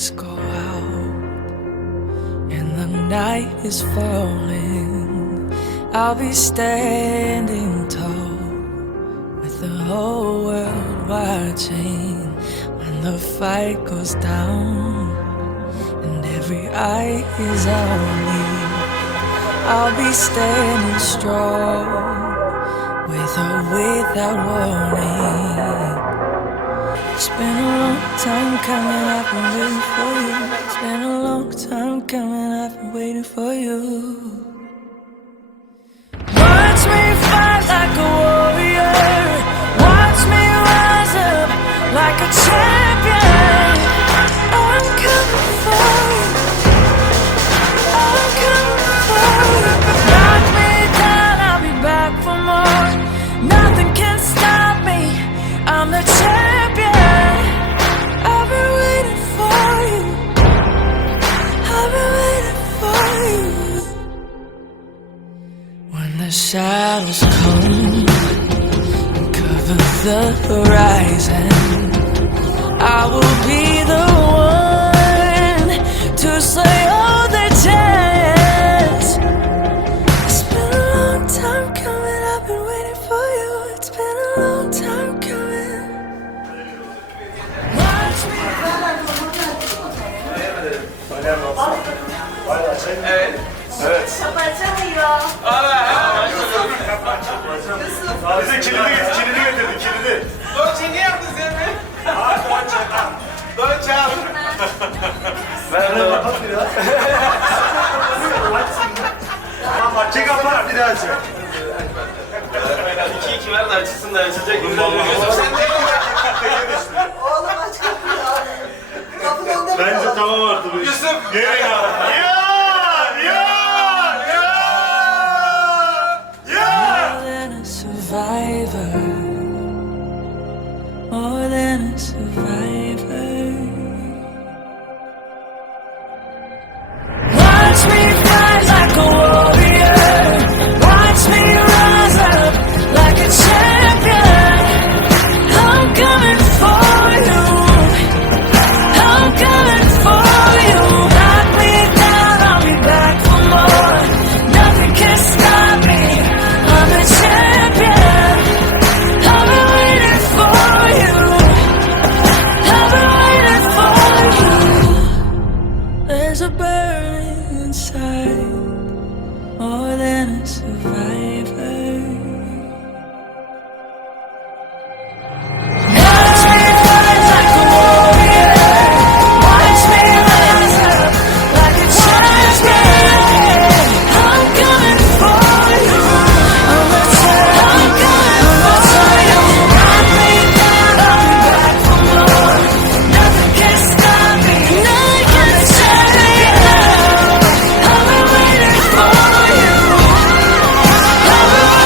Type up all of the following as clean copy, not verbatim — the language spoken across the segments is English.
lights go out and the night is falling, I'll be standing tall with the whole world watching. When the fight goes down and every eye is on me, I'll be standing strong with or without warning. It's been a long time coming, I've been waiting for you. It's been a long time coming, I've been waiting for you. Watch me fight like a warrior, watch me rise up like a champion. I'm coming for you, I'm coming for you. Knock me down, I'll be back for more. Nothing can stop me, I'm the champion. I've been waiting for you, I've been waiting for you. When the shadows come and cover the horizon, I will be the one to slay all the giants. It's been a long time coming, I've been waiting for you. It's been a long time coming. Watch me. Evet. Evet. Kapatılıyor. Bize kilidi getirdi, kilidi. Doğru ne yaptın sen be? Doğru çal. Ver de kapat bir daha. Çek kapat bir daha çek. 2-2 ver de açılsın da açılacak. Yusuf sen de Oğlum aç kapıyı abi. Kapının önünde mi Bence kalın? tamam artık. Yusuf. Gelin abi. More than a survivor, more than a survivor. Watch me fight like a warrior, watch me rise up like a champion. I'm coming for you, I'm coming for you. Knock me down, I'll be back for more. Nothing can stop me, I'm the champion. I've been waiting for you, I've been waiting for you. There's a burning inside, more than a survivor. Watch me fight like a warrior, watch me rise up like a champion. I'm coming for you, I'm the champion. I'm coming for you. Knock me down, I'll be back for more. Nothing can stop me, I'm the champion. I've been waiting for you, I've been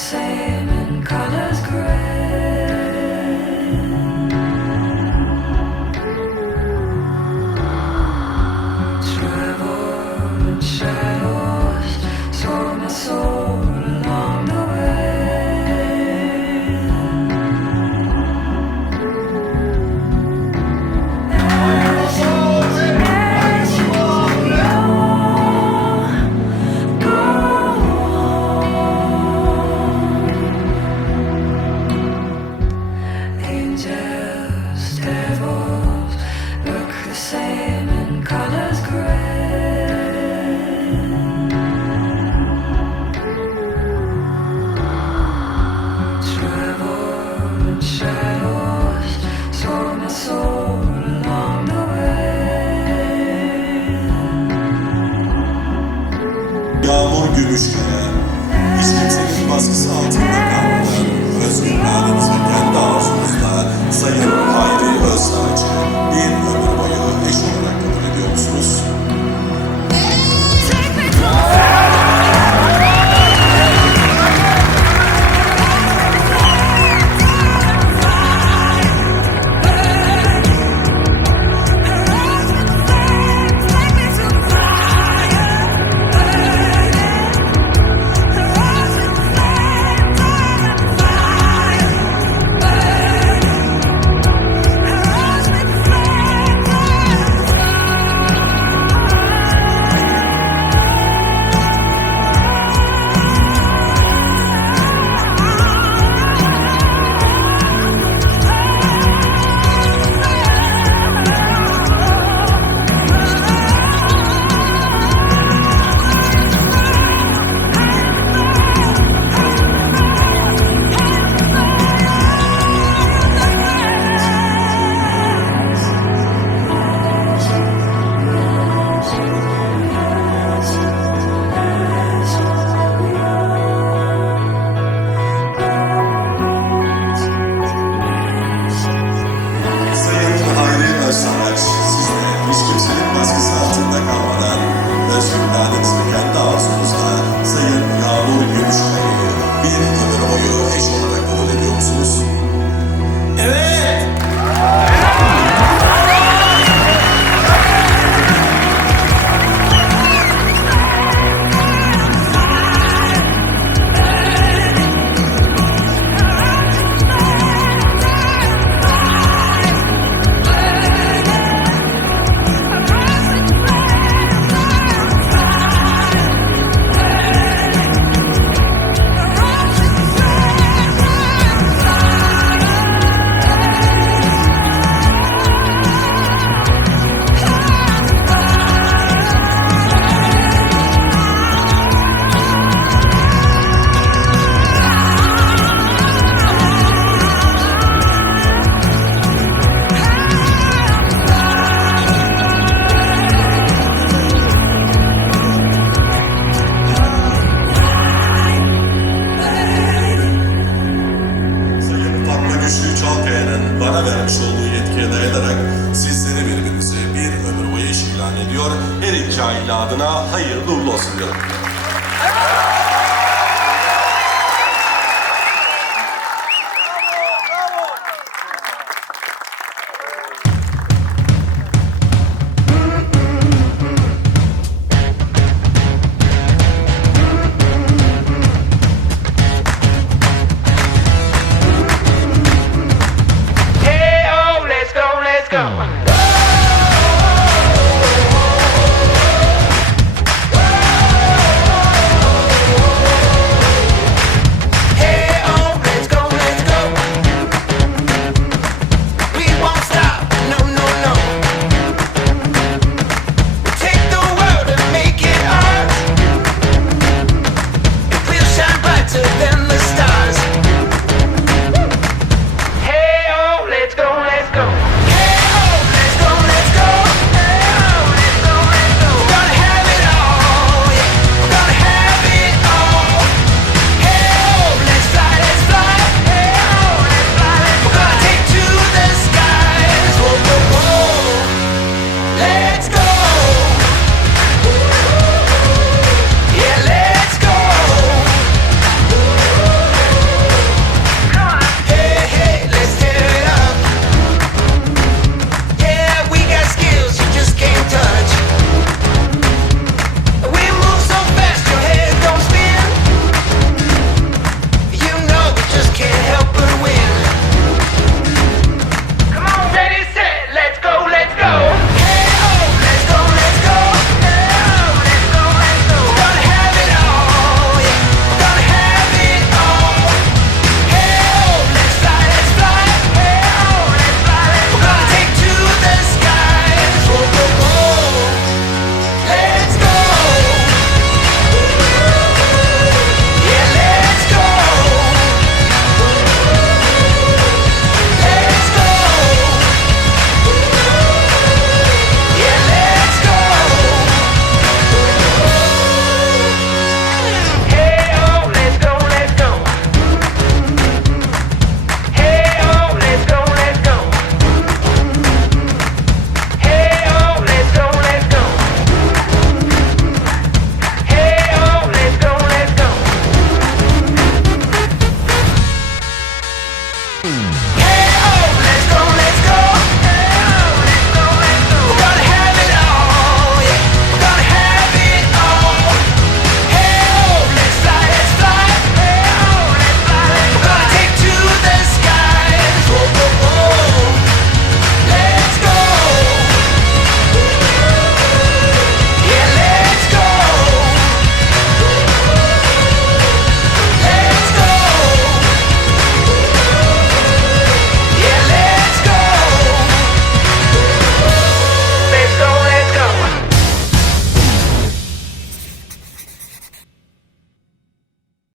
same in colors gray. Travel in shadows, sold my soul along the Yağmur gümüşkene, hiç kimsenin baskısı altında kalmadan özgür iradeniz ve kendi arzunuzla Sayın Hayri Erssell'ci bir ömür boyu eş olarak kabul ediyor musunuz? bana vermiş olduğu yetkiye dayanarak sizleri birbirinize bir ömür boyu eş ilan ediyor. Her iki aile adına hayırlı uğurlu olsun diyorum. to them.